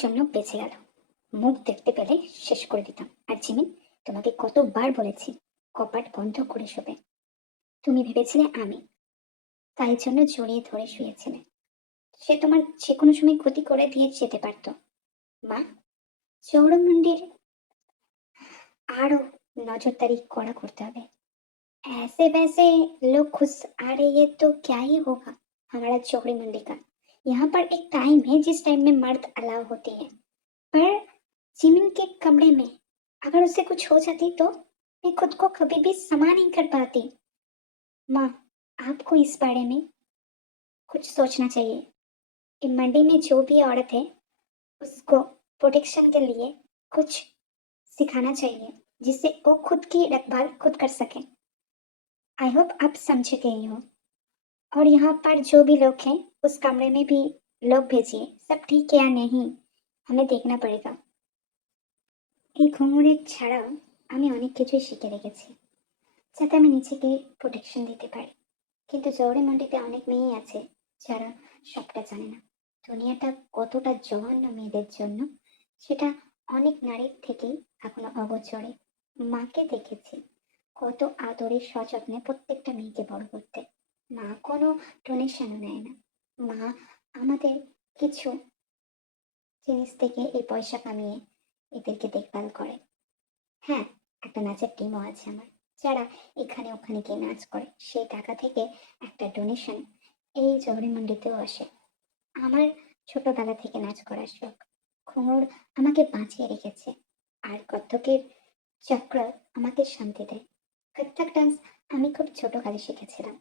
জন্য বেঁচে গেল। মুখ দেখতে পেলে শেষ করে দিতাম। আর জিমিন, তোমাকে কতবার বলেছি কপাট বন্ধ করে শোবে। তুমি ভেবেছিলে আমি তাই জন্য জড়িয়ে ধরে শুয়েছিলে। সে তোমার যে কোনো সময় ক্ষতি করে দিয়ে যেতে পারতো। মা, চৌড়মন্ডির আরো নজরদারি কড়া করতে হবে। ऐसे वैसे लोग घुस आ रहे हैं तो क्या ही होगा हमारा चौकड़ी मंडी का। यहाँ पर एक टाइम है जिस टाइम में मर्द अलाउ होते हैं, पर जिमिन के कमरे में अगर उसे कुछ हो जाती तो मैं खुद को कभी भी समा नहीं कर पाती। माँ, आपको इस बारे में कुछ सोचना चाहिए कि मंडी में जो भी औरत है उसको प्रोटेक्शन के लिए कुछ सिखाना चाहिए, जिससे वो खुद की रखभाल खुद कर सके। आई होप आप समझ गई हो। और यहाँ पर जो भी लोग हैं उस कमरे में भी लोग भेजिए, सब ठीक है या नहीं हमें देखना पड़ेगा। এই ঘুঙুরের ছাড়াও আমি অনেক কিছুই শিখে রেখেছি, যাতে আমি নিজেকে প্রোটেকশন দিতে পারি। কিন্তু জৌহরি মন্ডিতে অনেক মেয়েই আছে যারা সবটা জানে না। দুনিয়াটা কতটা জঘন্য মেয়েদের জন্য সেটা অনেক নারীর থেকেই এখনো অগোচরে। মাকে দেখেছি কত আদরে সযত্নে প্রত্যেকটা মেয়েকে বড় করতে। মা কোনো ডোনেশনও নেয় না। মা আমাদের কিছু জিনিস থেকে এই পয়সা কামিয়ে এদেরকে দেখভাল করে। হ্যাঁ, একটা নাচের টিমও আছে আমার, যারা এখানে ওখানে গিয়ে নাচ করে। সেই টাকা থেকে একটা ডোনেশন এই জহরি মন্ডিতেও আসে। আমার ছোটবেলা থেকে নাচ করার শখ। ঘুঙুর আমাকে বাঁচিয়ে রেখেছে, আর কত্থকের চক্র আমাকে শান্তি দেয়। কত্থক ডান্স আমি খুব ছোটকালে শিখেছিলাম।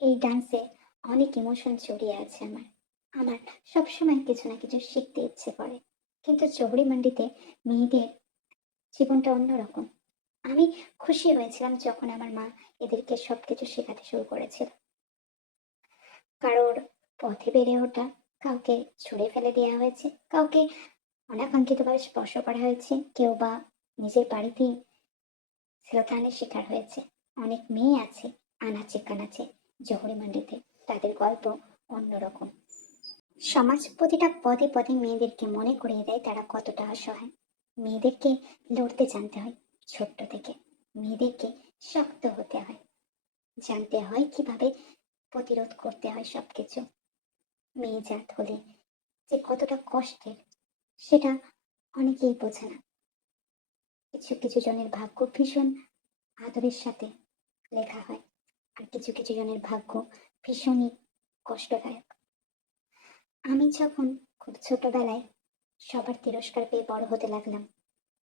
এই ডান্সে অনেক ইমোশন জড়িয়ে আছে আমার। আমার সবসময় কিছু না কিছু শিখতে ইচ্ছে করে। কিন্তু চৌড়ি মান্ডিতে মেয়েদের জীবনটা অন্যরকম। আমি খুশি হয়েছিলাম যখন আমার মা এদেরকে সবকিছু শেখাতে শুরু করেছিল। কারোর পথে বেড়ে ওঠা, কাউকে ছুঁড়ে ফেলে দেওয়া হয়েছে, কাউকে অনাকাঙ্ক্ষিতভাবে স্পর্শ করা হয়েছে, কেউ বা নিজের বাড়িতেই শ্লীলতাহানির শিকার হয়েছে। অনেক মেয়ে আছে আনাচে কানাচে জহুরি মান্ডিতে, তাদের গল্প অন্যরকম। সমাজ প্রতিটা পদে পদে মেয়েদেরকে মনে করিয়ে দেয় তারা কতটা অসহায়। মেয়েদেরকে লড়তে জানতে হয় ছোট্ট থেকে। মেয়েদেরকে শক্ত হতে হয়, জানতে হয় কিভাবে প্রতিরোধ করতে হয় সবকিছু। মেয়ে জাত হলে যে কতটা কষ্টের সেটা অনেকেই বোঝে না। কিছু কিছু জনের ভাগ্য ভীষণ আদরের সাথে লেখা হয়, আর কিছু কিছু জনের ভাগ্য ভীষণই কষ্টদায়ক। আমি যখন খুব ছোটবেলায় সবার তিরস্কার পেয়ে বড় হতে লাগলাম,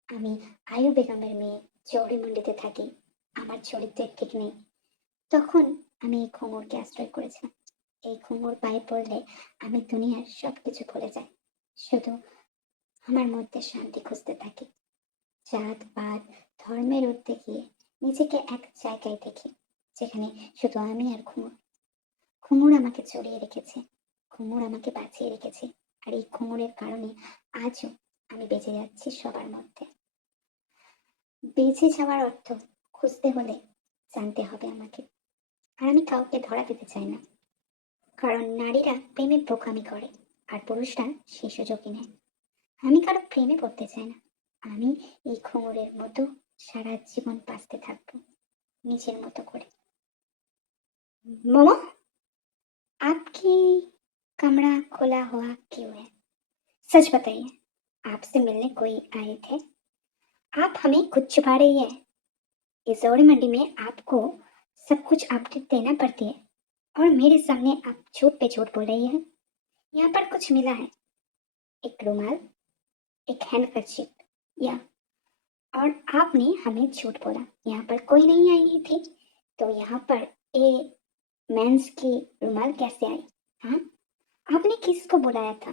আমি আয়ু বেগমের মেয়ে, চৌড়ি মন্ডিতে থাকি, আমার চরিত্রের ঠিক নেই, তখন আমি এই ঘুঙুরকে আশ্রয় করেছিলাম। এই ঘুঙুর পায়ে পড়লে আমি দুনিয়ার সবকিছু ভুলে যাই, শুধু আমার মধ্যে শান্তি খুঁজতে থাকি। জাত পাত ধর্মের ঊর্ধ্বে গিয়ে নিজেকে এক জায়গায় দেখি যেখানে শুধু আমি আর ঘুঙুর। ঘুঙুর আমাকে জড়িয়ে রেখেছে, ঘুঙুর আমাকে বাঁচিয়ে রেখেছে, আর এই ঘুঙুরের কারণে আজও আমি বেঁচে যাচ্ছি সবার মধ্যে। বেঁচে যাওয়ার অর্থ খুঁজতে হলে জানতে হবে আমাকে। আর আমি কাউকে ধরা দিতে চাই না, কারণ নারীরা প্রেমে বোকামি করে আর পুরুষরা সেই সুযোগই নেয়। আমি কারো প্রেমে পড়তে চাই না। আমি এই ঘুঙুরের মতো সারা জীবন বাঁচতে থাকবো নিজের মতো করে। मोमो, आपकी कमरा खुला हुआ क्यों है? सच बताइए, आपसे मिलने कोई आए थे? आप हमें कुछ छुपा रही है। इस जोड़ी मंडी में आपको सब कुछ अपडेट देना पड़ती है, और मेरे सामने आप झूठ पे झूठ बोल रही है। यहाँ पर कुछ मिला है, एक रुमाल, एक हैंडकरचीफ, या और आपने हमें झूठ बोला। यहाँ पर कोई नहीं आई थी, तो यहाँ पर ये मेंस की रुमाल कैसे आई? हाँ, आपने किसको बुलाया था?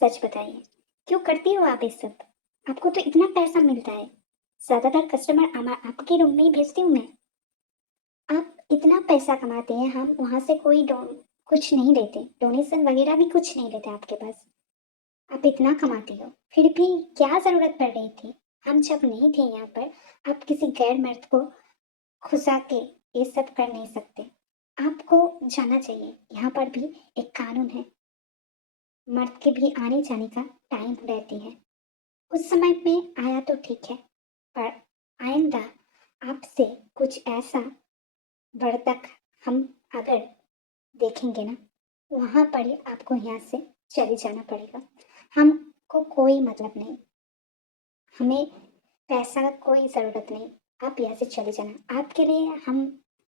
सच बताइए, क्यों करती हो आप ये सब? आपको तो इतना पैसा मिलता है, ज्यादातर कस्टमर आपके रूम में ही भेजती हूँ मैं। आप इतना पैसा कमाते हैं, हम वहां से कोई कुछ नहीं लेते, डोनेशन वगैरह भी कुछ नहीं लेते आपके पास। आप इतना कमाते हो, फिर भी क्या जरूरत पड़ रही थी? हम जब नहीं थे यहाँ पर, आप किसी गैर मर्द को घुसा के ये सब कर नहीं सकते। आपको जाना चाहिए, यहाँ पर भी एक कानून है। मर्द के भी आने जाने का टाइम रहती है। उस समय में आया तो ठीक है, पर आइंदा आपसे कुछ ऐसा बर्ताव हम अगर देखेंगे ना, वहां पर ही आपको यहाँ से चले जाना पड़ेगा। हमको कोई मतलब नहीं, हमें पैसा का कोई ज़रूरत नहीं। आप यहाँ से चले जाना। आपके लिए हम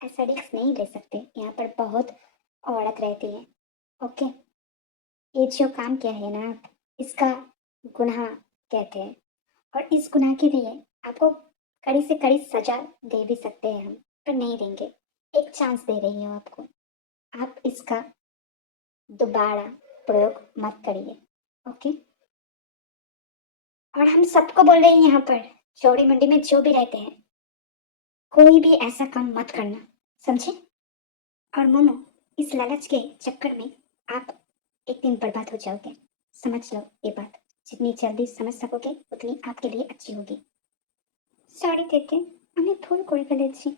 ऐसा रिस्क नहीं ले सकते। यहाँ पर बहुत औरत रहती है। ओके, ये जो काम किया है ना आप, इसका गुनाह कहते हैं। और इस गुनाह के लिए आपको कड़ी से कड़ी सजा दे भी सकते हैं हम, पर नहीं देंगे। एक चांस दे रही हूँ आपको, आप इसका दोबारा प्रयोग मत करिए। ओके, और हम सबको बोल रहे हैं यहाँ पर, चौड़ी मंडी में जो भी रहते हैं, कोई भी ऐसा काम मत करना, समझे? और मोमो, इस लालच के चक्कर में आप एक दिन बर्बाद हो जाओगे। समझ लो ये बात। जितनी जल्दी समझ सकोगे उतनी आपके लिए अच्छी होगी। সরি থেকে আমি ভুল করে ফেলেছি।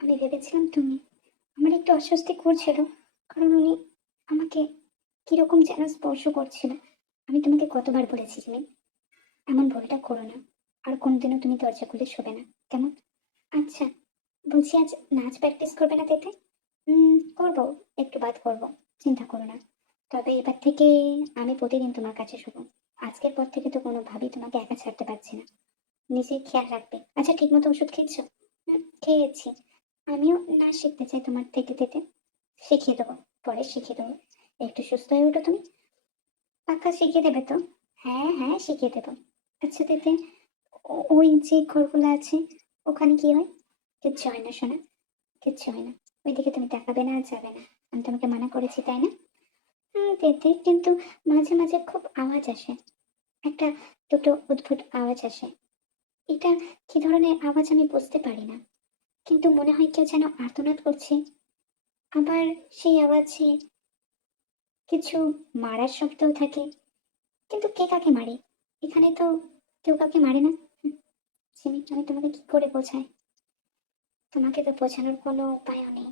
আমি ভেবেছিলাম তুমি। আমার একটু অস্বস্তি করছিল, কারণ উনি আমাকে কিরকম যেন স্পর্শ করছিল। আমি তোমাকে কতবার বলেছি তুমি এমন ভুলটা করো না। আর কোনদিনও তুমি দরজা খুলে শোবে না, কেমন? আচ্ছা, বলছি আজ নাচ প্র্যাকটিস করবে না তেতে? করবো, একটু বাদ করবো, চিন্তা করো না। তবে এবার থেকে আমি প্রতিদিন তোমার কাছে শোবো। আজকের পর থেকে তো কোনোভাবেই তোমাকে একা ছাড়তে পারছি না। নিজের খেয়াল রাখবে। আচ্ছা, ঠিকমতো ওষুধ খেয়েছো? খেয়েছি। আমিও নাচ শিখতে চাই তোমার থেকে। শিখিয়ে দেবো, পরে শিখিয়ে দেবো। একটু সুস্থ হয়ে ওঠো তুমি। পাক্কা শিখিয়ে দেবে তো? হ্যাঁ, হ্যাঁ, শিখিয়ে দেবো। আচ্ছা তেতে, ওই যে ঘরগুলো আছে, ওখানে কি হয়? কিচ্ছু হয় না সোনা, কিচ্ছু হয় না। ওইদিকে তুমি তাকাবে না আর যাবে না। আমি তোমাকে মানা করেছি, তাই না? তেতে, কিন্তু মাঝে মাঝে খুব আওয়াজ আসে। একটা দুটো অদ্ভুত আওয়াজ আসে। এটা কি ধরনের আওয়াজ আমি বুঝতে পারি না। কিন্তু মনে হয় কেউ যেন আর্তনাদ করছে। আবার সেই আওয়াজে কিছু মারার শব্দও থাকে। কিন্তু কে কাকে মারে? এখানে তো কেউ কাউকে মারে না। সিমি, আমি তোমাকে কি করে বোঝাই? তোমাকে তো বোঝানোর কোনো উপায়ও নেই।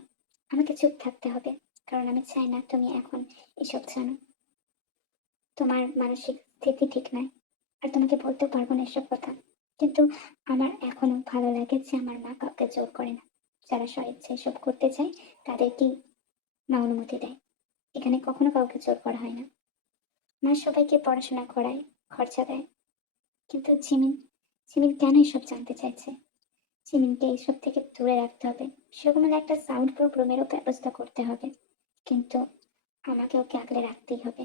আমাকে চুপ থাকতে হবে, কারণ আমি চাই না তুমি এখন এসব জানো। তোমার মানসিক স্থিতি ঠিক নয়, আর তোমাকে বলতেও পারবো না এসব কথা। কিন্তু আমার এখনো ভালো লাগে যে আমার মা কাউকে জোর করে না। যারা স্বইচ্ছায় এসব করতে চায় তাদেরকেই মা অনুমতি দেয়। এখানে কখনো কাউকে জোর করা হয় না। মা সবাইকে পড়াশোনা করায়, খরচা দেয়। কিন্তু জিমিন, জিমিন কেন এসব জানতে চাইছে? জিমিনকে এইসব থেকে দূরে রাখতে হবে। সেরকম হলে একটা সাউন্ড প্রুফ রুমেরও ব্যবস্থা করতে হবে। কিন্তু আমাকে ওকে আগলে রাখতেই হবে।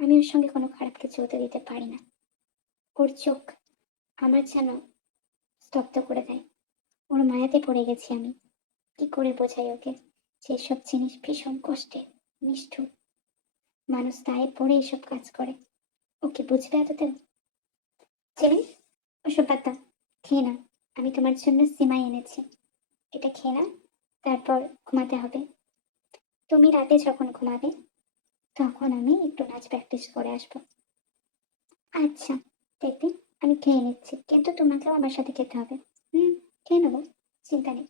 আমি ওর সঙ্গে কোনো খারাপ কিছু হতে দিতে পারি না। ওর চোখ আমার যেন স্তব্ধ করে দেয়। ওর মায়াতে পড়ে গেছি আমি। কি করে বোঝাই ওকে যে এসব জিনিস ভীষণ কষ্টের, নিষ্ঠুর। মানুষ দায়ে পড়ে এসব কাজ করে। ও কি বুঝবে এততেও? জিমিন, ওসব বাদ দাও, খেয়ে নাও। আমি তোমার জন্য সিমাই এনেছি, এটা খেয়ে নাও, তারপর ঘুমাতে হবে। তুমি রাতে যখন ঘুমাবে তখন আমি একটু নাচ প্র্যাকটিস করে আসবো। আচ্ছা, দেখবে, আমি খেয়ে নিচ্ছি, কিন্তু তোমাকেও আমার সাথে খেতে হবে। খেয়ে নেবো, চিন্তা নেই।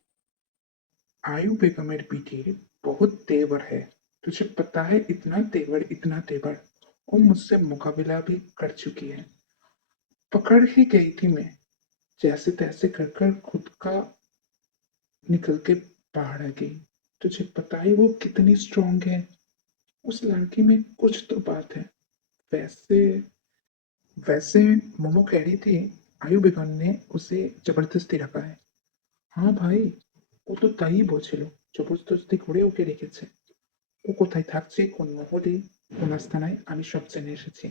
आयु बेगम मेरे पीछे बहुत तेवर है। तुझे पता है, इतना तेवर वो मुझसे मुकाबला भी कर चुकी है। पकड़ ही गई थी मैं, जैसे तैसे कर कर खुद का निकल के बाहर आ गई। तुझे पता है वो कितनी स्ट्रांग है। उस लड़की में कुछ तो बात है। वैसे वैसे मोमो कह रही थी आयु बेगम ने उसे जबरदस्ती रखा है। हाँ भाई, ও তো তাই বলছিল, জবরদস্তি করে ওকে রেখেছে। ও কোথায় থাকছে, কোন মহলে, কোন আস্তানায়, আমি সব জেনে এসেছি।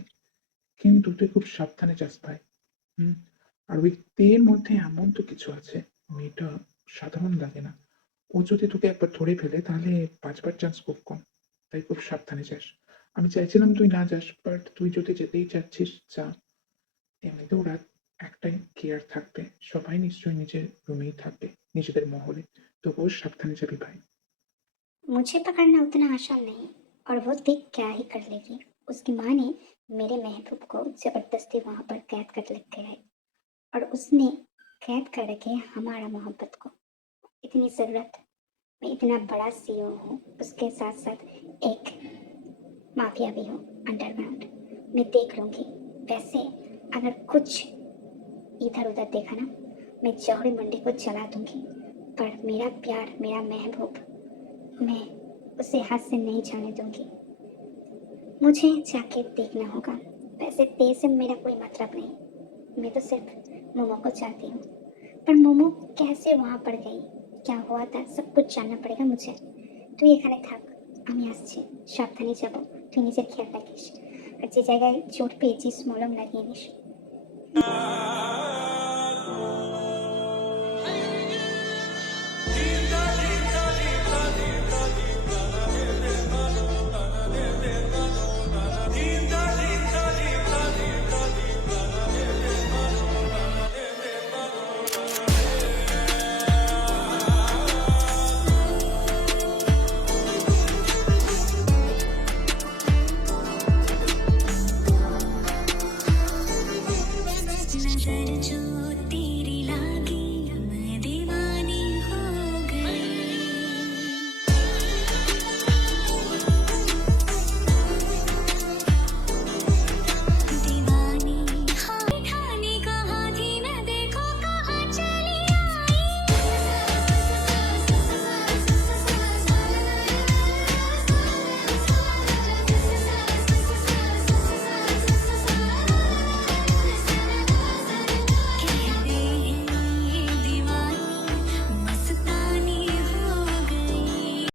কিন্তু তুই খুব সাবধানে যাস ভাই। হুম। আর ওই তের মধ্যে এমন তো কিছু আছে, মেয়েটা সাধারণ লাগে না। ও যদি তোকে একবার ধরে ফেলে তাহলে বাঁচবার চান্স খুব কম। তাই খুব সাবধানে যাস। আমি চাইছিলাম তুই না যাস, বাট তুই যদি যেতেই চাচ্ছিস যা। এমনিতেও রাত একটাই, কি আর থাকবে, সবাই নিশ্চয়ই নিজের রুমেই থাকবে, নিজেদের মহলে। তবুও সাবধানে যাবি ভাই। मुझे पकड़ना उतना आसान नहीं, और वो देख क्या ही कर लेगी। उसकी माँ ने मेरे महबूब को जबरदस्ती वहां पर कैद कर रखे है, और उसने कैद कर रखे हमारा मोहब्बत को। इतनी जरूरत, मैं इतना बड़ा सीईओ हूँ, उसके साथ साथ एक माफिया भी हूँ, अंडरग्राउंड। मैं देख लूंगी। वैसे अगर कुछ इधर उधर देखा ना, मैं जौहरी मंडी को जला दूंगी। पर मेरा प्यार, मेरा महबूब, मैं उसे हाथ से नहीं जाने दूंगी। मुझे जाके देखना होगा। वैसे तेज से मेरा कोई मतलब नहीं, मैं तो सिर्फ मोमो को चाहती हूँ। पर मोमो कैसे वहां पड़ गई, क्या हुआ था, सब कुछ जानना पड़ेगा मुझे। তুই এখানে থাক, আমি আসছি। সাবধানে যাব, তুই নিজের খেয়াল রাখিস। আর যে জায়গায় চোট পেয়েছিস মলম লাগিয়ে নিস।